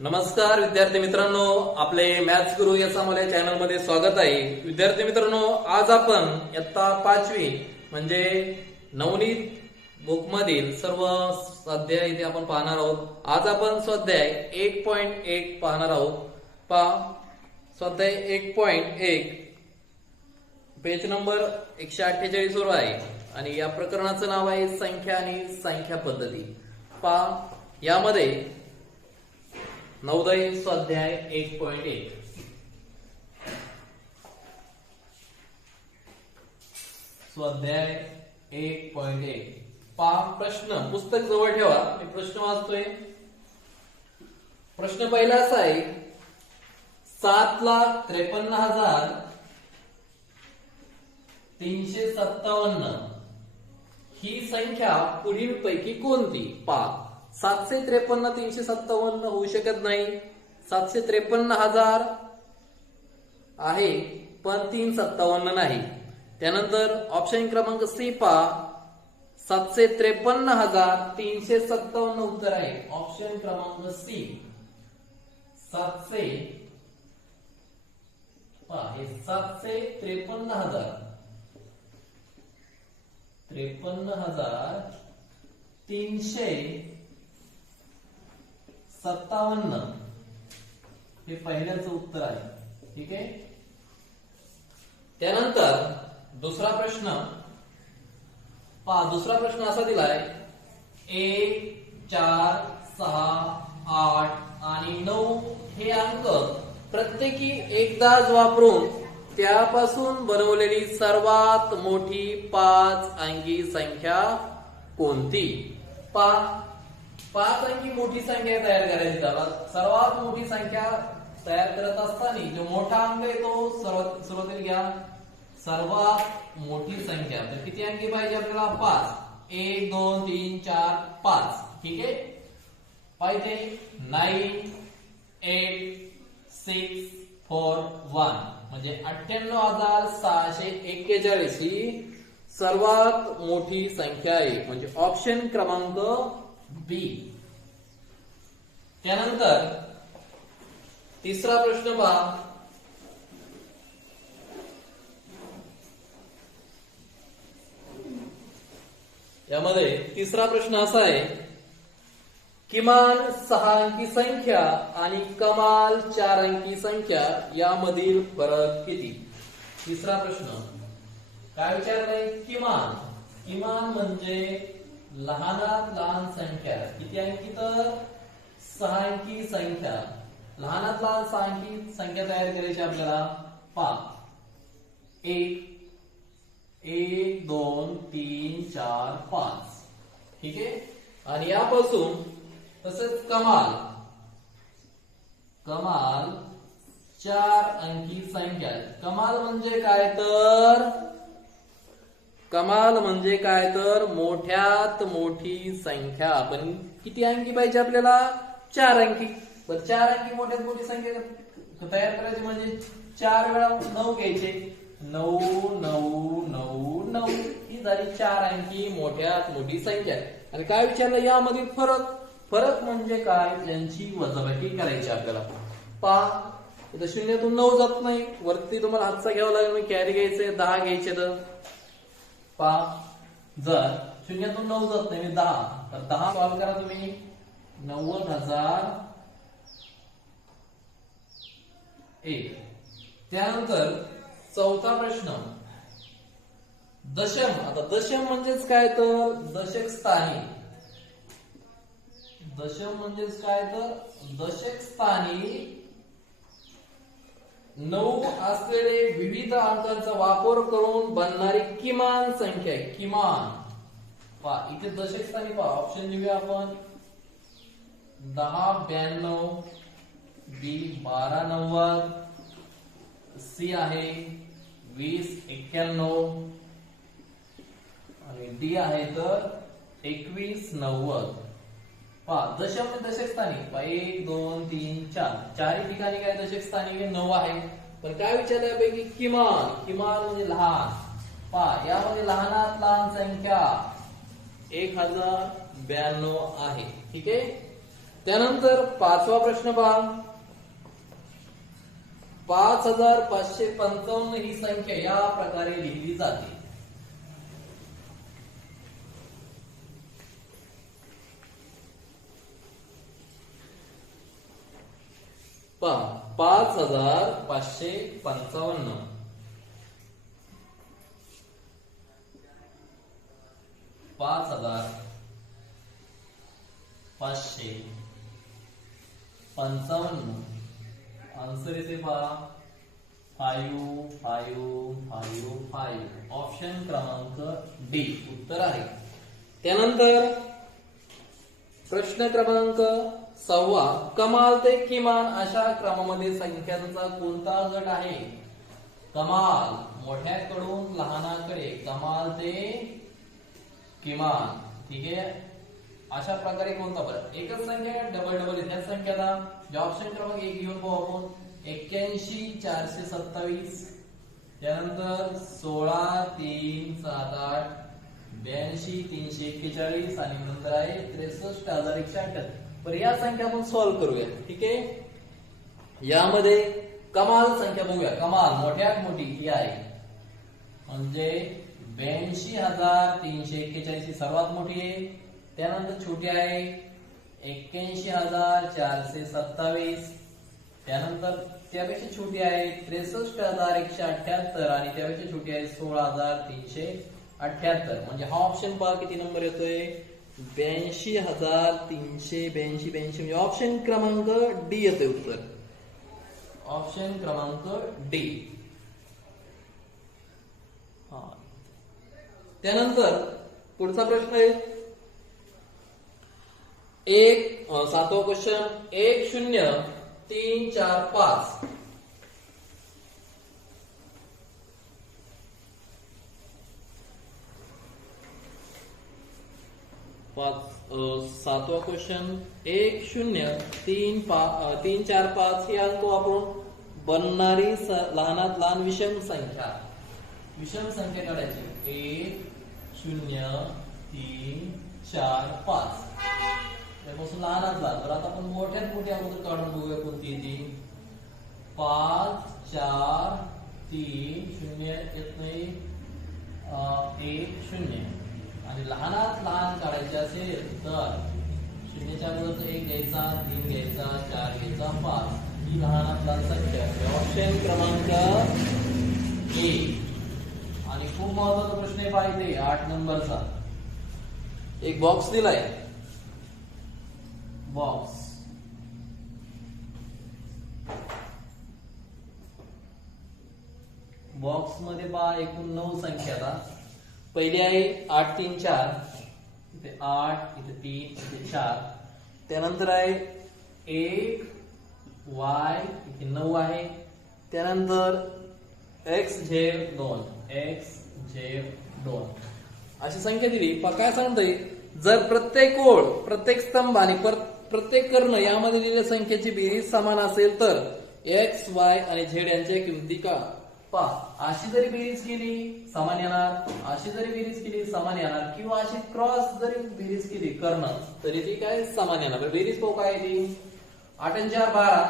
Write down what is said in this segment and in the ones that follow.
नमस्कार विद्यार्थी मित्रांनो. आपले मॅथ्स गुरु या सामान्य चॅनलमध्ये स्वागत आहे. विद्यार्थी मित्रांनो आज आपण इयत्ता पाचवी म्हणजे नवनीत बुक मधील सर्व स्वाध्याय इथे आपण पाहणार आहोत. आज आपण स्वाध्याय एक पॉइंट एक पाहणार आहोत. पहा स्वाध्याय एक पॉइंट एक पेज नंबर एकशे अठ्ठेचाळीस वर आहे. आणि या प्रकरणाचं नाव आहे संख्या आणि संख्या पद्धती. पहा यामध्ये नवोदय स्वाध्याय एक पॉइंट एक. स्वाध्याय एक पॉइंट एक. पहा प्रश्न. पुस्तक जवळ ठेवा. मी प्रश्न वाचतोय. प्रश्न पहिला असा आहे सात लाख त्रेपन्न हजार तीनशे सत्तावन्न. ही संख्या पुढील पैकी कोणती? पाच. सातशे त्रेपन्न तीनशे सत्तावन्न होऊ शकत नाही. सातशे त्रेपन्न हजार आहे पण तीन सत्तावन्न नाही. त्यानंतर ऑप्शन क्रमांक सी पहा. सातशे त्रेपन्न हजार तीनशे सत्तावन्न उत्तर आहे. ऑप्शन क्रमांक सी सातशे हे सातशे त्रेपन्न हजार. त्रेपन्न हजार तीनशे सत्तावन्न. हे पहिल्याचं उत्तर आहे. ठीक आहे? त्यानंतर दुसरा प्रश्न. पहा दुसरा प्रश्न असा दिलाय. एक चार सहा आठ आणि नऊ हे अंक प्रत्येकी एकदाच वापरून त्यापासून बनवलेली सर्वात मोठी पाच अंकी संख्या कोणती? पा पाच अंकी मोठी संख्या तयार करायची त्याला सर्वात मोठी संख्या तयार करत असताना जो मोठा अंक आहे तो सर्वात सुरुवातीला घ्या. सर्वात मोठी संख्या. तर किती अंकी पाहिजे आपल्याला? पाच. एक दोन तीन चार पाच. ठीक आहे? पाहिजे? Nine eight six four one म्हणजे अठ्ठ्याण्णव हजार सहाशे एक्केचाळीस ही सर्वात मोठी संख्या आहे. म्हणजे ऑप्शन क्रमांक बी. त्यानंतर तिसरा प्रश्न पहा. यामध्ये तिसरा प्रश्न असा आहे किमान सहा अंकी संख्या आणि कमाल चार अंकी संख्या यामधील फरक किती? तिसरा प्रश्न काय विचारलाय? किमान. किमान म्हणजे लहानात लहान संख्या. किती अंकी तर? सहा अंकी संख्या. लहानात लहान सहा अंकी संख्या तयार करायची आपल्याला? पाच एक एक दोन तीन चार पाच. ठीक आहे? आणि यापासून तसेच कमाल. कमाल चार अंकी संख्या. कमाल म्हणजे काय तर? कमाल म्हणजे काय तर मोठ्यात मोठी संख्या. पण किती अंकी पाहिजे आपल्याला? चार अंकी. तर चार अंकी मोठ्यात मोठी संख्या तयार करायची म्हणजे चार वेळा नऊ घ्यायचे. नऊ नऊ नऊ नऊ. ही झाली चार अंकी मोठ्यात मोठी संख्या. आणि काय विचारलं यामधील फरक? फरक म्हणजे काय? यांची वजाबाकी करायची आपल्याला. पहा इथं शून्यातून नऊ जात नाही. वरती तुम्हाला हातचा घ्यावा लागेल. कॅरी घ्यायचे दहा घ्यायचे तर पहा जर शून्यातून नऊ जात नाही दहा. तर दहा सॉल्व्ह करा तुम्ही. नव्वद हजार एक. त्यानंतर चौथा प्रश्न. दशम. आता दशम म्हणजेच काय तर? दशक स्थानी. दशम म्हणजेच काय तर? दशक स्थानी नऊ असलेले विविध अंकांचा वापर करून बनणारी किमान संख्या आहे. किमान. पहा इथे दशक स्थानी पहा ऑप्शन देऊया आपण. दहा ब्याण्णव बी बारा नव्वद सी आहे वीस एक्क्याण्णव आणि डी आहे तर एकवीस नव्वद. पहा दशम दशक स्थानी एक दोन तीन चार. चारही ठिकाणी काय दशक स्थानी नऊ आहे. पण काय विचारल्यापैकी किमान किमान म्हणजे लहान. पहा यामध्ये लहानात लहान संख्या एक हजार ब्याण्णव आहे. ठीक आहे? त्यानंतर पाचवा प्रश्न पहा. पाच हजार पाचशे पंचावन्न ही संख्या या प्रकारे लिहिली जाते. पहा पाच हजार पाचशे पंचावन्न. पाच हजार पाचशे पंचावन्न. आन्सर येते पहा five five five five option क्रमांक डी उत्तर आहे. त्यानंतर प्रश्न क्रमांक सव्वा कमाल ते किमान अशा क्रमामध्ये संख्यांचा कोणता गट आहे? कमाल मोठ्याकडून लहानाकडे कमाल ते किमान. ठीक आहे? अशा प्रकारे कोणता बरं? एकच संख्या डबल डबल आहे. त्याच संख्याला. जे ऑप्शन क्रमांक एक घेऊन पाहू आपण. एक्क्याऐंशी चारशे सत्तावीस. त्यानंतर सोळा तीन सात आठ ब्याऐंशी तीनशे एक्केचाळीस आणि नंतर आहे त्रेसष्ट हजार एकशे अठ्ठ्याहत्तर तर या संख्या आपण सॉल्व्ह करूया ठीक आहे? यामध्ये कमाल संख्या बघूया. कमाल मोठ्यात मोठी ही आहे. म्हणजे ब्याऐंशी हजार तीनशे एक्केचाळीस ही सर्वात मोठी आहे. त्यानंतर छोटी आहे एक्क्याऐंशी हजार चारशे सत्तावीस. त्यानंतर त्यापेक्षा छोटी आहे त्रेसष्ट हजार एकशे अठ्याहत्तर आणि त्यापेक्षा छोटी आहे सोळा हजार तीनशे अठ्याहत्तर म्हणजे हा ऑप्शन पहा किती नंबर येतोय. ब्याऐंशी हजार तीनशे ब्याऐंशी ब्याऐंशी म्हणजे ऑप्शन क्रमांक डी येतोय उत्तर. ऑप्शन क्रमांक डी हा. त्यानंतर पुढचा प्रश्न आहे. एक सातवा क्वेश्चन एक शून्य तीन चार पाच. पाच सातवा क्वेश्चन एक शून्य तीन पा तीन चार पाच हे अंक वापरून बनणारी स- लहानात लहान विषम संख्या. विषम संख्या काढायची. एक शून्य तीन चार पाच. त्यापासून लहानात लहान. तर आता आपण मोठ्यात मोठ्या अगोदर काढून बघूया कोणती ती. पाच चार तीन शून्य येत नाही एक शून्य. आणि लहानात लहान काढायचे असेल तर शून्यच्या अगोदर एक घ्यायचा तीन घ्यायचा चार घ्यायचा पाच. ही लहानात लहान संख्या ऑप्शन क्रमांक ए. आणि खूप महत्त्वाचा प्रश्न आहे पाहिजे आठ नंबरचा. एक बॉक्स दिलाय. बॉक्स बॉक्समध्ये पहा एकूण नऊ संख्या आता. पहिली आहे आठ तीन चार इथे आठ इथे तीन इथे चार. त्यानंतर आहे एक वाय इथे नऊ आहे. त्यानंतर एक्स झेड दोन. एक्स झेड दोन. अशी संख्या दिली. पण काय सांगतंय? जर प्रत्येक ओळ प्रत्येक स्तंभ आणि प्रत्येक कर्ण यामध्ये दिलेल्या संख्येची बेरीज समान असेल तर एक्स वाय आणि झेड यांच्या किमती का? पहा अशी जरी बेरीज केली समान येणार. अशी जरी बेरीज केली समान येणार. किंवा अशी क्रॉस जरी बेरीज केली कर्ण तरी ती काय समान येणार. बेरीज पाहू काय आहे ती? आठ आणि चार बारा.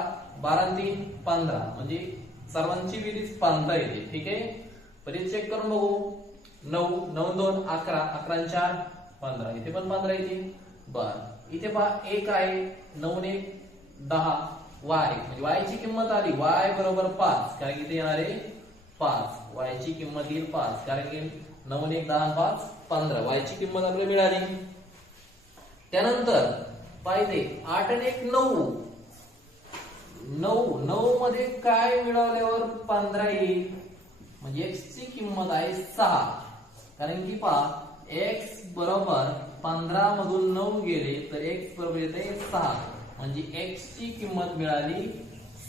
बारा तीन पंधरा. म्हणजे सर्वांची बेरीज पंधरा येते ठीक आहे? परीक्षा चेक करून बघू. नऊ नऊ दोन अकरा. अकरा चार पंधरा. इथे पण पंधरा येते बर. इथे पहा एक आहे. नऊ ने एक दहा. वाय. म्हणजे वाय ची किंमत आली. वाय बरोबर पाच. कारण इथे येणार आहे पाच. वायची किंमत येईल पाच. कारण की नऊ एक दहा पाच पंधरा. वायची किंमत आपल्याला मिळाली. त्यानंतर पाहिजे आठ आणि एक नऊ. नऊ. नऊ मध्ये काय मिळवल्यावर पंधरा येईल? म्हणजे एक्स ची किंमत आहे सहा. कारण की पहा एक्स बरोबर पंधरा मधून नऊ गेले तर एक्स बरोबर येते सहा. म्हणजे एक्स ची किंमत मिळाली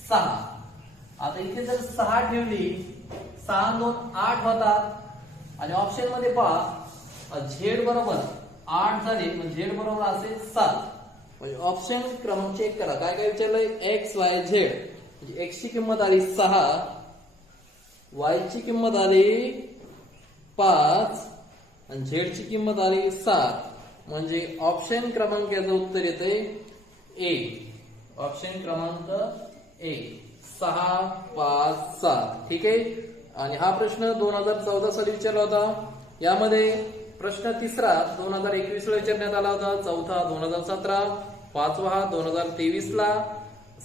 सहा. आता इथे जर सहा ठेवली सहा दोन आठ होतात आणि ऑप्शनमध्ये पहा झेड बरोबर आठ झाले म्हणजे झेड बरोबर असेल सात. म्हणजे ऑप्शन क्रमांक चेक करा. काय काय विचारलंय? एक्स वाय झेड म्हणजे एक्सची किंमत आली सहा. वायची किंमत आली पाच. आणि झेडची किंमत आली सात. म्हणजे ऑप्शन क्रमांक याचं उत्तर येते एक ऑप्शन क्रमांक एक सहा पाच सात. ठीक आहे? आणि हा प्रश्न दोन हजार चौदा साली विचारला होता. यामध्ये प्रश्न तिसरा दोन हजार एकवीस ला विचारण्यात आला होता. चौथा दोन हजार सतरा पाचवा हा दोन हजार तेवीस ला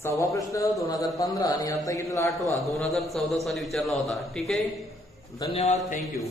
सहावा प्रश्न दोन हजार पंधरा आणि आता गेलेला आठवा दोन हजार चौदा साली विचारला होता. ठीक आहे? धन्यवाद. थँक्यू